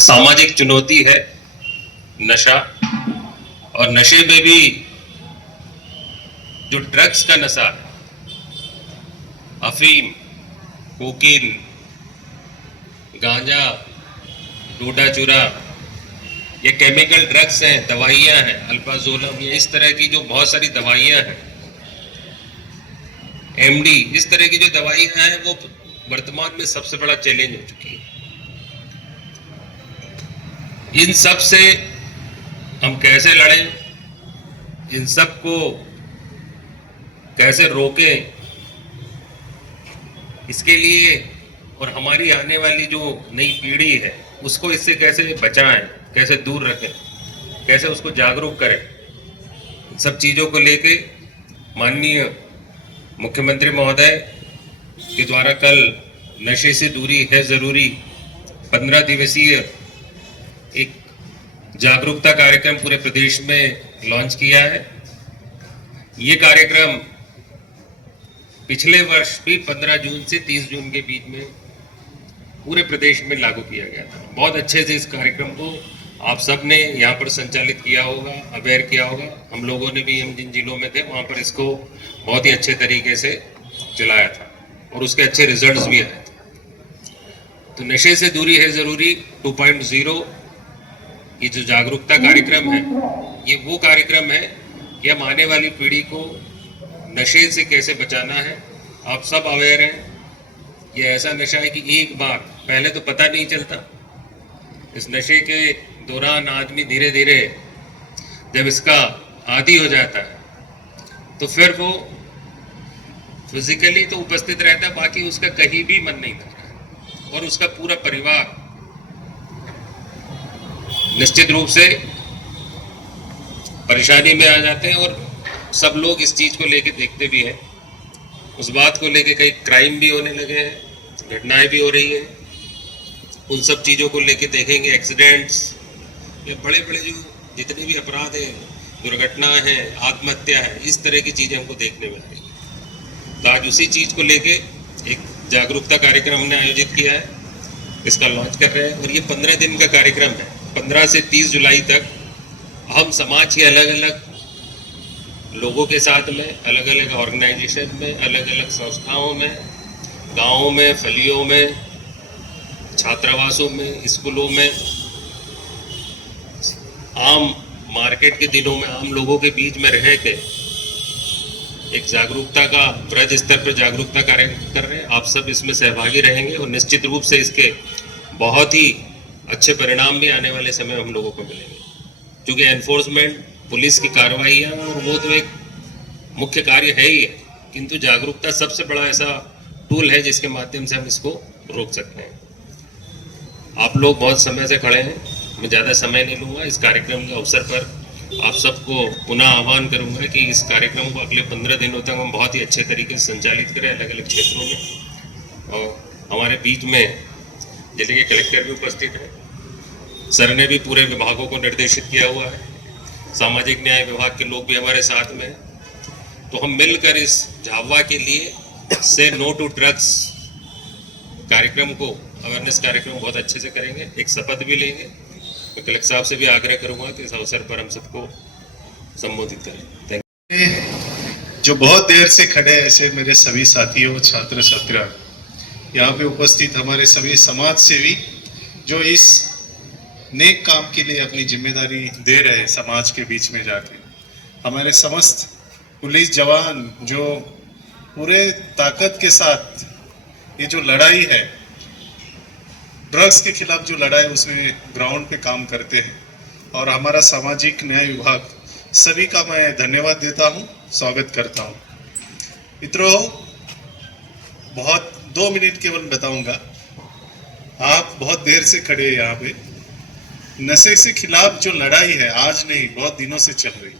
सामाजिक चुनौती है नशा। और नशे में भी जो ड्रग्स का नशा है, अफीम, कोकीन, गांजा, डोडा चूरा, ये केमिकल ड्रग्स हैं, दवाइयां हैं, अल्पाजोलम, ये इस तरह की जो बहुत सारी दवाइयां हैं, एमडी, इस तरह की जो दवाइयां हैं वो वर्तमान में सबसे बड़ा चैलेंज हो चुकी है। इन सब से हम कैसे लड़ें, इन सब को कैसे रोकें, इसके लिए और हमारी आने वाली जो नई पीढ़ी है उसको इससे कैसे बचाएं, कैसे दूर रखें, कैसे उसको जागरूक करें, इन सब चीज़ों को लेके माननीय मुख्यमंत्री महोदय के द्वारा कल नशे से दूरी है ज़रूरी 15 दिवसीय एक जागरूकता कार्यक्रम पूरे प्रदेश में लॉन्च किया है। ये कार्यक्रम पिछले वर्ष भी 15 जून से 30 जून के बीच में पूरे प्रदेश में लागू किया गया था। बहुत अच्छे से इस कार्यक्रम को आप सब ने यहाँ पर संचालित किया होगा, अवेयर किया होगा। हम लोगों ने भी, हम जिन जिलों में थे वहाँ पर इसको बहुत ही अच्छे तरीके से चलाया था और उसके अच्छे रिजल्ट्स भी आए थे। तो नशे से दूरी है ज़रूरी 2.0 ये जो जागरूकता कार्यक्रम है, ये वो कार्यक्रम है कि हम आने वाली पीढ़ी को नशे से कैसे बचाना है। आप सब अवेयर हैं, ये ऐसा नशा है कि एक बार पहले तो पता नहीं चलता, इस नशे के दौरान आदमी धीरे धीरे जब इसका आदी हो जाता है तो फिर वो फिजिकली तो उपस्थित रहता है, बाकी उसका कहीं भी मन नहीं करता और उसका पूरा परिवार निश्चित रूप से परेशानी में आ जाते हैं। और सब लोग इस चीज़ को लेके देखते भी हैं, उस बात को लेके कई क्राइम भी होने लगे हैं, घटनाएं भी हो रही हैं, उन सब चीज़ों को लेके देखेंगे, एक्सीडेंट्स, ये बड़े बड़े जो जितने भी अपराध हैं, दुर्घटना है, आत्महत्या है, इस तरह की चीज़ें हमको देखने में आ रही हैं। तो आज उसी चीज़ को लेके एक जागरूकता कार्यक्रम हमने आयोजित किया है, इसका लॉन्च कर रहे हैं और ये 15 दिन का कार्यक्रम है। 15 से 30 जुलाई तक हम समाज के अलग अलग लोगों के साथ में, अलग अलग ऑर्गेनाइजेशन में, अलग अलग संस्थाओं में, गाँवों में, फलियों में, छात्रावासों में, स्कूलों में, आम मार्केट के दिनों में आम लोगों के बीच में रह के एक जागरूकता का ब्रज स्तर पर जागरूकता कार्य कर रहे हैं। आप सब इसमें सहभागी रहेंगे और निश्चित रूप से इसके बहुत ही अच्छे परिणाम भी आने वाले समय हम लोगों को मिलेंगे, क्योंकि एनफोर्समेंट, पुलिस की कार्रवाइयाँ और वो तो एक मुख्य कार्य है ही है, किंतु जागरूकता सबसे बड़ा ऐसा टूल है जिसके माध्यम से हम इसको रोक सकते हैं। आप लोग बहुत समय से खड़े हैं, मैं ज़्यादा समय नहीं लूँगा। इस कार्यक्रम के अवसर पर आप सबको पुनः आह्वान करूँगा कि इस कार्यक्रम को अगले 15 दिनों तक हम बहुत ही अच्छे तरीके से संचालित करें अलग अलग क्षेत्रों में। और हमारे बीच में जिले के कलेक्टर भी उपस्थित हैं, सर ने भी पूरे विभागों को निर्देशित किया हुआ है, सामाजिक न्याय विभाग के लोग भी हमारे साथ में। तो हम मिलकर इस झाबुआ के लिए से नो टू ड्रग्स कार्यक्रम को, अवेयरनेस कार्यक्रम बहुत अच्छे से करेंगे, एक शपथ भी लेंगे। मैं कलेक्टर साहब से भी आग्रह करूंगा कि इस अवसर पर हम सबको संबोधित करें। Thank you. जो बहुत देर से खड़े ऐसे मेरे सभी साथियों, छात्र छात्रा, यहाँ पे उपस्थित हमारे सभी समाज सेवी जो इस नेक काम के लिए अपनी जिम्मेदारी दे रहे हैं समाज के बीच में जाके, हमारे समस्त पुलिस जवान जो पूरे ताकत के साथ ये जो लड़ाई है ड्रग्स के खिलाफ, जो लड़ाई उसमें ग्राउंड पे काम करते हैं, और हमारा सामाजिक न्याय विभाग, सभी का मैं धन्यवाद देता हूँ, स्वागत करता हूँ। मित्रों, बहुत 2 मिनट केवल बताऊंगा। आप बहुत देर से खड़े हैं यहाँ पे। नशे से खिलाफ जो लड़ाई है आज नहीं, बहुत दिनों से चल रही,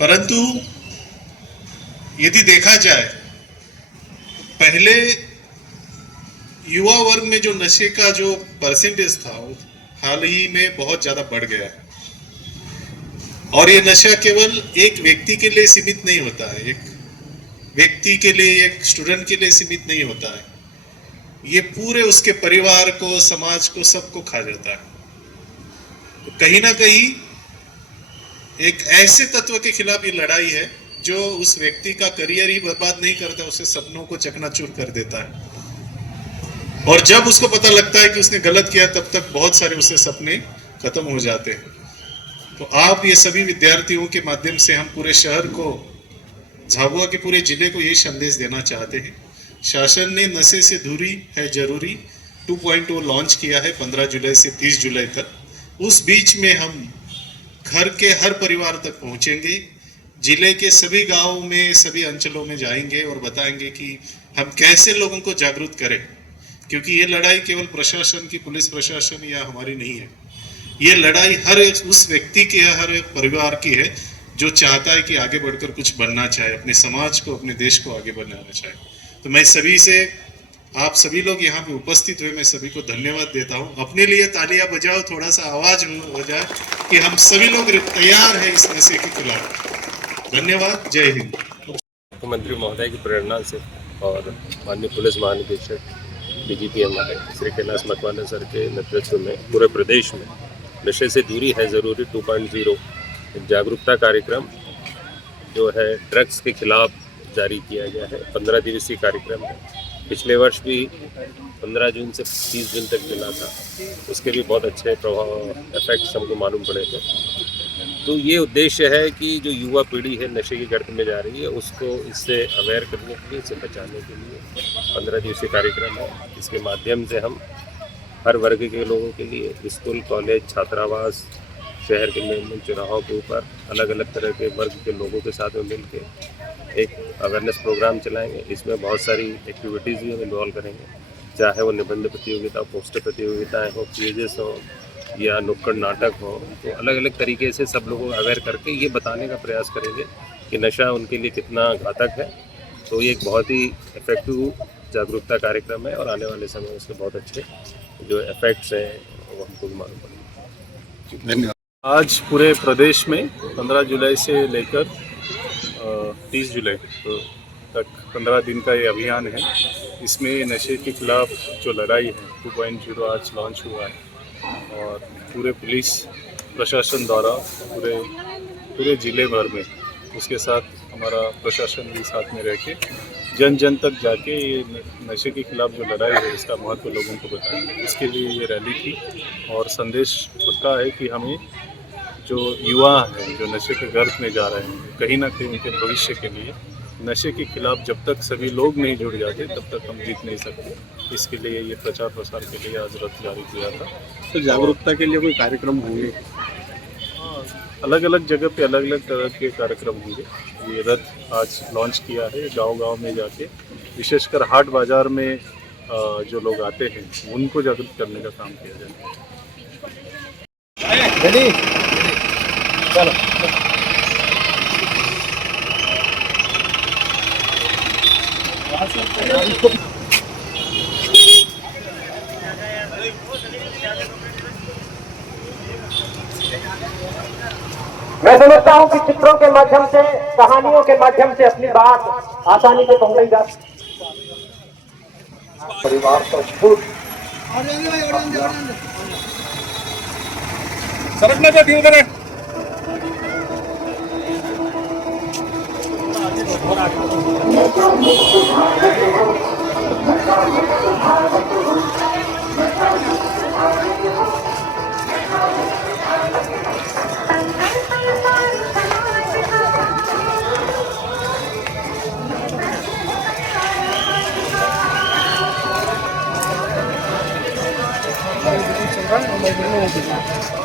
परंतु यदि देखा जाए पहले युवा वर्ग में जो नशे का जो परसेंटेज था वो हाल ही में बहुत ज्यादा बढ़ गया है। और ये नशा केवल एक व्यक्ति के लिए सीमित नहीं होता है, एक व्यक्ति के लिए, एक स्टूडेंट के लिए सीमित नहीं होता है। ये पूरे उसके परिवार को, समाज को, सबको खा जाता है। तो कहीं ना कहीं एक ऐसे तत्व के खिलाफ ये लड़ाई है जो उस व्यक्ति का करियर ही बर्बाद नहीं करता, उसके सपनों को चकनाचूर कर देता है। और जब उसको पता लगता है कि उसने गलत किया, तब तक बहुत सारे उसके सपने खत्म हो जाते हैं। तो आप ये सभी विद्यार्थियों के माध्यम से हम पूरे शहर को, झाबुआ के पूरे जिले को ये संदेश देना चाहते हैं। शासन ने नशे से दूरी है जरूरी 2.0 लॉन्च किया है 15 जुलाई से 30 जुलाई तक। उस बीच में हम घर के हर परिवार तक पहुंचेंगे, जिले के सभी गांवों में, सभी अंचलों में जाएंगे और बताएंगे कि हम कैसे लोगों को जागरूक करें। क्योंकि ये लड़ाई केवल प्रशासन की, पुलिस प्रशासन या हमारी नहीं है, ये लड़ाई हर एक उस व्यक्ति की है, हर एक परिवार की है जो चाहता है कि आगे बढ़कर कुछ बनना चाहे, अपने समाज को, अपने देश को आगे बढ़ाना चाहे। तो मैं सभी से, आप सभी लोग यहाँ पे उपस्थित हुए, मैं सभी को धन्यवाद देता हूँ। अपने लिए तालियां बजाओ, थोड़ा सा आवाज हो जाए कि हम सभी लोग तैयार हैं इस नशे के खिलाफ। धन्यवाद, जय हिंद। मुख्यमंत्री महोदय की प्रेरणा से और माननीय पुलिस महानिदेशक डीजीपी हमारे श्री कैलाश मकवाना सर के नेतृत्व में पूरे प्रदेश में नशे से दूरी है ज़रूरी 2.0 जागरूकता कार्यक्रम जो है ड्रग्स के खिलाफ जारी किया गया है। 15 दिवसीय कार्यक्रम है। पिछले वर्ष भी 15 जून से 30 जून तक चला था, उसके भी बहुत अच्छे प्रभाव इफेक्ट्स हमको मालूम पड़े थे। तो ये उद्देश्य है कि जो युवा पीढ़ी है नशे की गर्त में जा रही है, उसको इससे अवेयर करने के लिए, इससे बचाने के लिए 15 दिवसीय कार्यक्रम है। इसके माध्यम से हम हर वर्ग के लोगों के लिए स्कूल, कॉलेज, छात्रावास, शहर के मेन चौराहों के ऊपर अलग अलग तरह के वर्ग के लोगों के साथ में मिलकर एक अवेयरनेस प्रोग्राम चलाएंगे। इसमें बहुत सारी एक्टिविटीज़ भी हम इन्वॉल्व करेंगे, चाहे वो निबंध प्रतियोगिता, पोस्टर प्रतियोगिताएँ हो, क्विजेस हो या नुक्कड़ नाटक हो। तो अलग अलग तरीके से सब लोगों को अवेयर करके ये बताने का प्रयास करेंगे कि नशा उनके लिए कितना घातक है। तो ये एक बहुत ही इफेक्टिव जागरूकता कार्यक्रम है और आने वाले समय में उसके बहुत अच्छे जो इफेक्ट्स हैं वो हमको भी मालूम पड़ेंगे। धन्यवाद। आज पूरे प्रदेश में 15 जुलाई से लेकर 30 जुलाई तक 15 दिन का ये अभियान है। इसमें नशे के खिलाफ जो लड़ाई है 2.0 आज लॉन्च हुआ है और पूरे पुलिस प्रशासन द्वारा पूरे ज़िले भर में, उसके साथ हमारा प्रशासन भी साथ में रह के जन जन तक जाके ये नशे के खिलाफ जो लड़ाई है इसका महत्व लोगों को बताएंगे। इसके लिए ये रैली थी और संदेश पक्का है कि हमें जो युवा हैं जो नशे के गर्त में जा रहे हैं, कहीं ना कहीं उनके भविष्य के लिए नशे के खिलाफ जब तक सभी लोग नहीं जुड़ जाते तब तक हम जीत नहीं सकते। इसके लिए ये प्रचार प्रसार के लिए आज रथ जारी किया था। तो जागरूकता के लिए कोई कार्यक्रम होंगे? अलग अलग जगह पे अलग अलग तरह के कार्यक्रम होंगे। ये रथ आज लॉन्च किया है, गांव-गांव में जाके विशेषकर हाट बाजार में जो लोग आते हैं उनको जागरूक करने का काम किया जाएगा। रेडी? चलो। मैं समझता हूं कि चित्रों के माध्यम से, कहानियों के माध्यम से अपनी बात आसानी से पहुंचाई जा सकती है। परिवार को खुद सरकने पे ठीक करें। चल रहा है